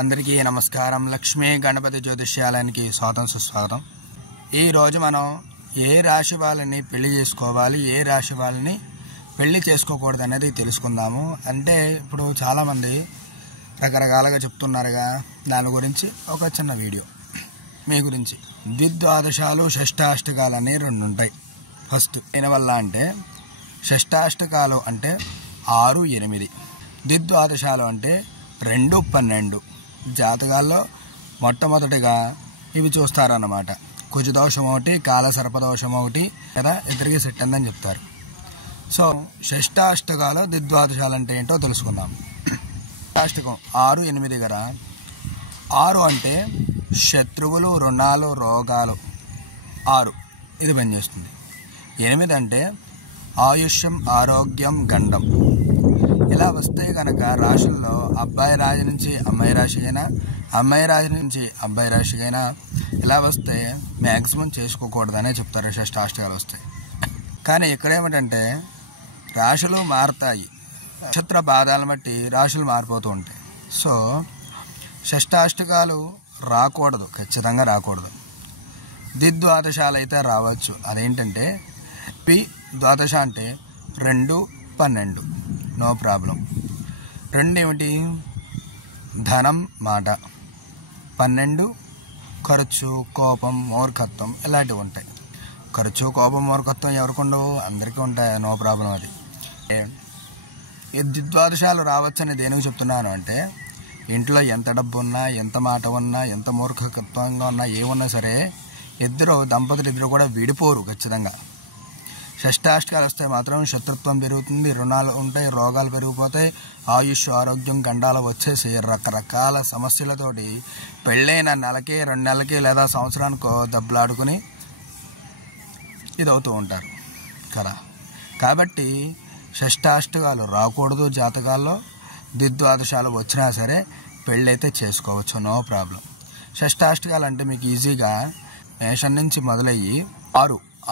అందరికీ నమస్కారం. లక్ష్మీ గణపతి జ్యోతిష్యాలయానికి స్వాగతం సుస్వాగతం. ఈరోజు మనం ఏ రాశి వాళ్ళని పెళ్లి చేసుకోవాలి, ఏ రాశి వాళ్ళని పెళ్లి చేసుకోకూడదు అనేది తెలుసుకుందాము. అంటే ఇప్పుడు చాలామంది రకరకాలుగా చెప్తున్నారుగా, దాని గురించి ఒక చిన్న వీడియో మీ గురించి. ద్విద్వాదశాలు షష్టాష్టకాలు అని రెండు ఉంటాయి. ఫస్ట్ దీనివల్ల అంటే షష్టాష్టకాలు అంటే 6, 8, ద్విద్వాదశాలు అంటే 2, 12 జాతకాల్లో మొట్టమొదటిగా ఇవి చూస్తారన్నమాట. కుజదోషం ఒకటి, కాలసర్పదోషం ఒకటి కదా, ఇద్దరికి సెట్ అందని చెప్తారు. సో షష్టాష్టకాలు ద్విద్వాదశాలు అంటే ఏంటో తెలుసుకుందాం. షష్టాష్టకం 6, 8 కదా. 6 అంటే శత్రువులు, రుణాలు, రోగాలు. 6 ఇది పనిచేస్తుంది. 8 అంటే ఆయుష్యం, ఆరోగ్యం, గండం. ఇలా వస్తే కనుక రాశుల్లో అబ్బాయి రాశి నుంచి అమ్మాయి రాశి అయినా, అమ్మాయి రాశి నుంచి అబ్బాయి రాశి అయినా ఇలా వస్తే మ్యాక్సిమం చేసుకోకూడదనే చెప్తారు షష్టాష్టకాలు వస్తాయి. కానీ ఇక్కడ ఏమిటంటే రాశులు మారుతాయి, నక్షత్ర పాదాలను బట్టి రాశులు మారిపోతూ ఉంటాయి. సో షష్టాష్టకాలు రాకూడదు, ఖచ్చితంగా రాకూడదు. ద్విద్వాదశాలు అయితే రావచ్చు. అదేంటంటే ద్వాదశ అంటే 2, 12 నో ప్రాబ్లం. 2 ఏమిటి? ధనం, మాట. 12 ఖర్చు, కోపం, మూర్ఖత్వం ఇలాంటివి ఉంటాయి. ఖర్చు, కోపం, మూర్ఖత్వం ఎవరికి ఉండవు? అందరికీ ఉంటాయి, నో ప్రాబ్లం. అది ఈ ద్విద్వాదశాలు రావచ్చని దేనికి చెప్తున్నాను అంటే, ఇంట్లో ఎంత డబ్బు ఉన్నా, ఎంత మాట ఉన్నా, ఎంత మూర్ఖత్వంగా ఉన్నా, ఏమున్నా సరే దంపతులు ఇద్దరు కూడా విడిపోరు ఖచ్చితంగా. షష్టాష్టకాలు వస్తే మాత్రం శత్రుత్వం పెరుగుతుంది, రుణాలు ఉంటాయి, రోగాలు పెరిగిపోతాయి, ఆయుష్, ఆరోగ్యం, గండాలు వచ్చేసి రకరకాల సమస్యలతోటి పెళ్ళైన నెలకి, 2 నెలలకి లేదా సంవత్సరానికో దెబ్బలాడుకుని ఇదవుతూ ఉంటారు కదా. కాబట్టి షష్టాష్టకాలు రాకూడదు జాతకాల్లో. ద్విద్వాదశాలు వచ్చినా సరే పెళ్ళైతే చేసుకోవచ్చు, నో ప్రాబ్లం. షష్టాష్టకాలు అంటే మీకు ఈజీగా మేషం నుంచి మొదలయ్యి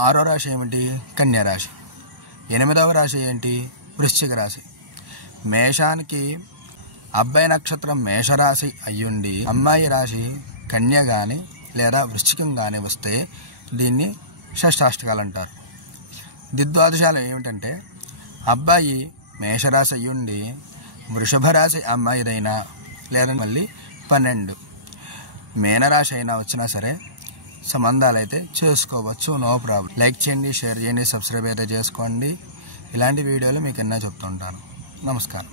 6వ రాశి ఏమిటి? కన్యా రాశి. 8వ రాశి ఏంటి? వృశ్చిక రాశి. మేషానికి అబ్బాయి నక్షత్రం మేషరాశి అయ్యుండి అమ్మాయి రాశి కన్య కానీ లేదా వృశ్చికం కానీ వస్తే దీన్ని షష్టాష్టకాలు అంటారు. ద్విద్వాదశాలు ఏమిటంటే అబ్బాయి మేషరాశి అయ్యుండి వృషభ రాశి అమ్మాయిదైనా లేదా మళ్ళీ 12 మీనరాశి అయినా వచ్చినా సరే సంబంధాలు అయితే చేసుకోవచ్చు, నో ప్రాబ్లం. లైక్ చేయండి, షేర్ చేయండి, సబ్స్క్రైబ్ అయితే చేసుకోండి. ఇలాంటి వీడియోలు మీకు ఎన్నో చెప్తుంటాను. నమస్కారం.